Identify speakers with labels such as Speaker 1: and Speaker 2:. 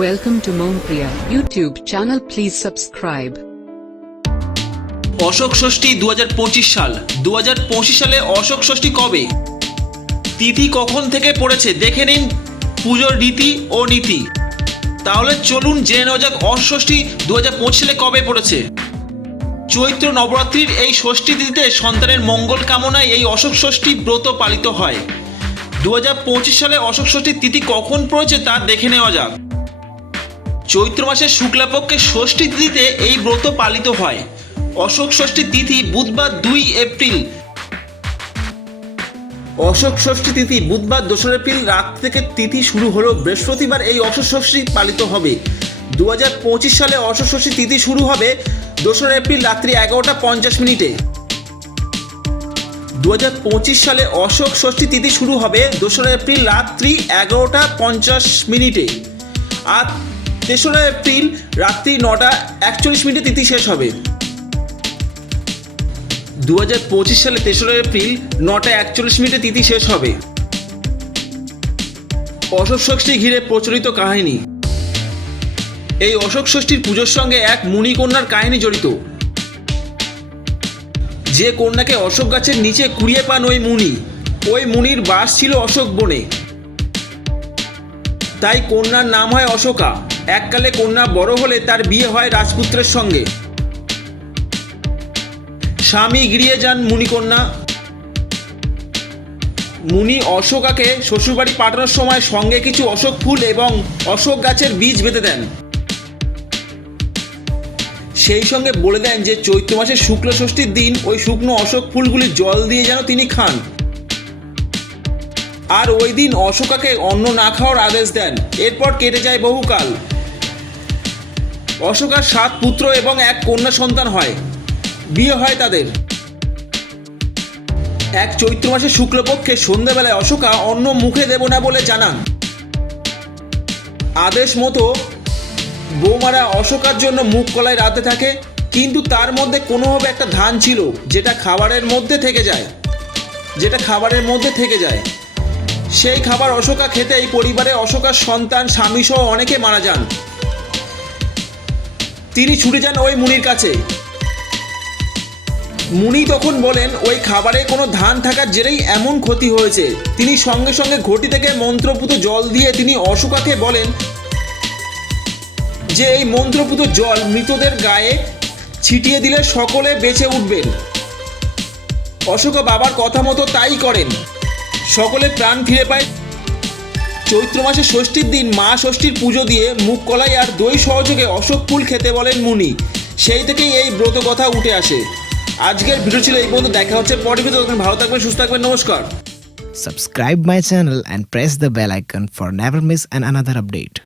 Speaker 1: Welcome to Mompriya YouTube channel. Please subscribe.
Speaker 2: Ashok ষষ্ঠী দু হাজার পঁচিশ সাল। দু হাজার পঁচিশ সালে অশোক ষষ্ঠী কবে? তিথি কখন থেকে পড়েছে? দেখে নিন পুজোর রীতি ও নীতি। তাহলে চলুন জেনে নেওয়া যাক অশোক ষষ্ঠী দু সালে কবে পড়েছে। চৈত্র নবরাত্রির এই ষষ্ঠী তিথিতে সন্তানের মঙ্গল কামনায় এই অশোক ষষ্ঠী ব্রত পালিত হয়। দু হাজার পঁচিশ সালে অশোক ষষ্ঠীর তিথি কখন পড়েছে তা দেখে নেওয়া যাক। চৈত্র মাসের শুক্লাপক্ষে ষষ্ঠী তিথিতে এই ব্রত পালিত হয়। অশোক ষষ্ঠী তিথি বুধবার দুই এপ্রিল। অশোক ষষ্ঠী তিথি বুধবার দোসরা এপ্রিল রাত থেকে তিথি শুরু হলো। বৃহস্পতিবার এই অশোক ষষ্ঠী পালিত হবে। দুহাজার পঁচিশ সালে অশোক ষষ্ঠী তিথি শুরু হবে দোসরা এপ্রিল রাত্রি এগারোটা পঞ্চাশ মিনিটে। দু হাজার পঁচিশ সালে অশোক ষষ্ঠী তিথি শুরু হবে দোসরা এপ্রিল রাত্রি এগারোটা পঞ্চাশ মিনিটে। আর তেসরা এপ্রিল, রাত্রি নটা একচল্লিশ মিনিটে তিথি শেষ হবে। দু সালে তেসরা এপ্রিল, নটা একচল্লিশ মিনিটে তিথি শেষ হবে। অশোক ষষ্ঠী ঘিরে প্রচলিত কাহিনী। এই অশোক ষষ্ঠীর পুজোর সঙ্গে এক মুনি কন্যার কাহিনী জড়িত। যে কন্যাকে অশোক গাছের নিচে কুড়িয়ে পান ওই মুনি, ওই মুনির বাস ছিল অশোক বনে। তাই কন্যার নাম হয় অশোকা। এককালে কন্যা বড় হলে তার বিয়ে হয় রাজপুত্রের সঙ্গে। স্বামী গিরিয়ে যান মুনিকন্যা। মুনি অশোকাকে শ্বশুরবাড়ি পাঠানোর সময় সঙ্গে কিছু অশোক ফুল এবং অশোক গাছের বীজ বেঁধে দেন। সেই সঙ্গে বলে দেন যে চৈত্র মাসের শুক্ল ষষ্ঠীর দিন ওই শুকনো অশোক ফুলগুলি জল দিয়ে যেন তিনি খান। আর ওই দিন অশোকাকে অন্ন না খাওয়ার আদেশ দেন। এরপর কেটে যায় বহুকাল। অশোকার সাত পুত্র এবং এক কন্যা সন্তান হয়। বিয়ে হয় তাদের। এক চৈত্র মাসের শুক্লপক্ষে সন্ধ্যাবেলায় অশোকা অন্ন মুখে দেব না বলে জানান। আদেশ মতো বৌমারা অশোকার জন্য মুখ কলায় রাতে থাকে, কিন্তু তার মধ্যে কোনোভাবে একটা ধান ছিল, যেটা খাবারের মধ্যে থেকে যায়। যেটা খাবারের মধ্যে থেকে যায়। সেই খাবার অশোকা খেতেই পরিবারে অশোকার সন্তান, স্বামী সহ অনেকে মারা যান। তিনি ছুটে যান ওই মুনির কাছে। মুনি তখন বলেন, ওই খাবারে কোনো ধান থাকার জেরেই এমন ক্ষতি হয়েছে। তিনি সঙ্গে সঙ্গে ঘটি থেকে মন্ত্রপুত জল দিয়ে তিনি অশোকাকে বলেন, যে এই মন্ত্রপুত জল মৃতদের গায়ে ছিটিয়ে দিলে সকলে বেঁচে উঠবেন। অশোকা বাবার কথা মতো তাই করেন। সকলে প্রাণ ফিরে পায়। চৈত্র মাসে ষষ্ঠীর দিন মা ষষ্ঠীর পুজো দিয়ে মুখ কলাই আর দই সহযোগে অশোক ফুল খেতে বলেন মুনি। সেই থেকেই এই ব্রত কথা উঠে আসে। আজকের ভিডিও ছিল এই পর্যন্ত, দেখা হচ্ছে পরে ভিডিও তখন ভালো থাকবেন, সুস্থ থাকবেন, নমস্কার।
Speaker 3: Subscribe my channel and press the bell icon for never miss an another update.